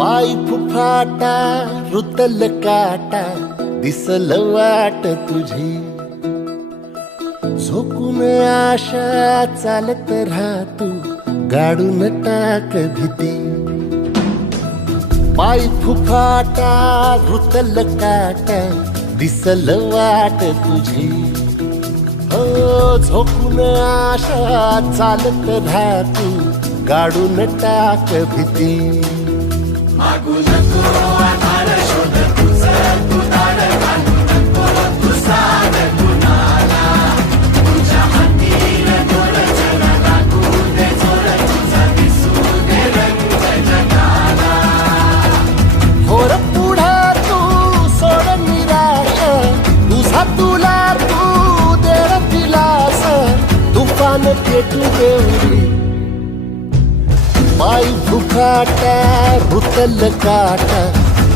पाय फुफाटा रुतल काटा दिसल वाट तुझी झोकून आशा चालत राहतू गाडून टाक भीती पाय फुफाटा रुतल काटा दिसल वाट तुझी हो झोकून आशा चालत राहतू गाडून टाक भीती मागू नको आधार शोध तुझं तू दार घालू नको तू साध कुणाला तुझ्या हातीन दोर जरा लागू दे जोर तुझा दिसू दे रंग जगाला होर पुढे तू सोड निराश तुझा तुला तू दे दिलास तुफान पेटू देवरी पाय फुफाटा रुतल काटा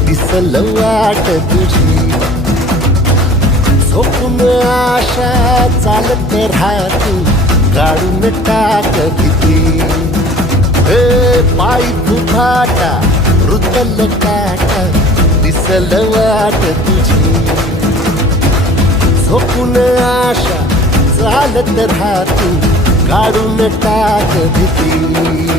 दिसल वाट तुझी झोपून आशा चालत राहतू गाडून टाक भीती पाय फुफाटा रुतल काटा दिसल वाट तुझी झोपून आशा चालत राहतू गाडून टाक भीती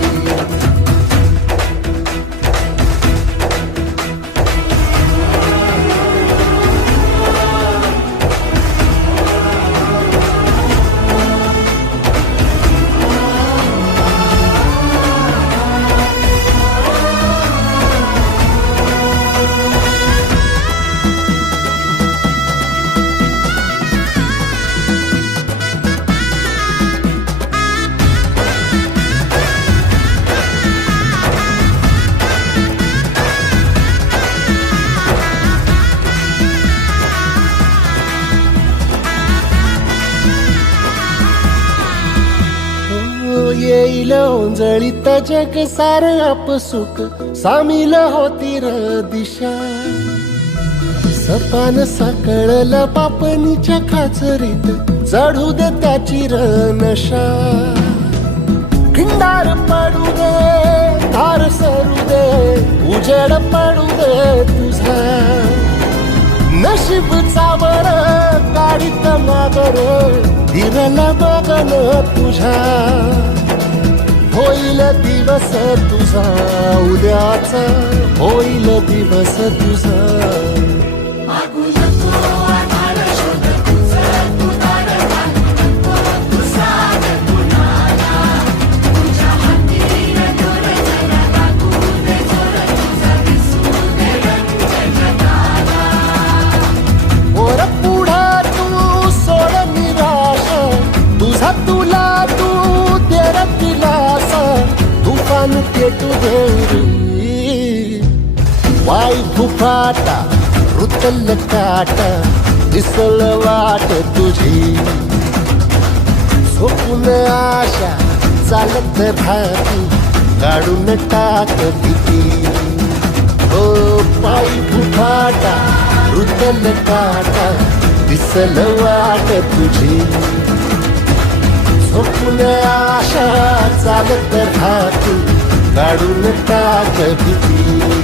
येईल ओंजळीत जग सार आपसुक सामील होती र दिशा सपान साकळल पापणीच्या खाचरीत चढू दे त्याची र नशा खिंडार पडू दे धार सरू दे उजेड पडू दे तुझा नशीब चावर गाडीत मागर दिरल बगन तुझा होईल दिवस तुझा उद्याचा होईल दिवस तुझा मागू नको आधार शोध तुझं तू दार घालू नको तू साध कुणाला तुझ्या हातीन दोर जरा लागू दे जोर तुझा दिसू दे रंग जगाला वर पुढे तू सोड निराश तुझा तुला तू तेरा दिलास तुफान पेटू देवरी वाय फुफाटा रुतल काटा दिसल वाट तुझी झोपून आशा चालत राहतू काढून टाक भीती हो पाय फुफाटा रुतल काटा दिसल वाट तुझी झोपून आशा चालत राहतू काढून टाक भीती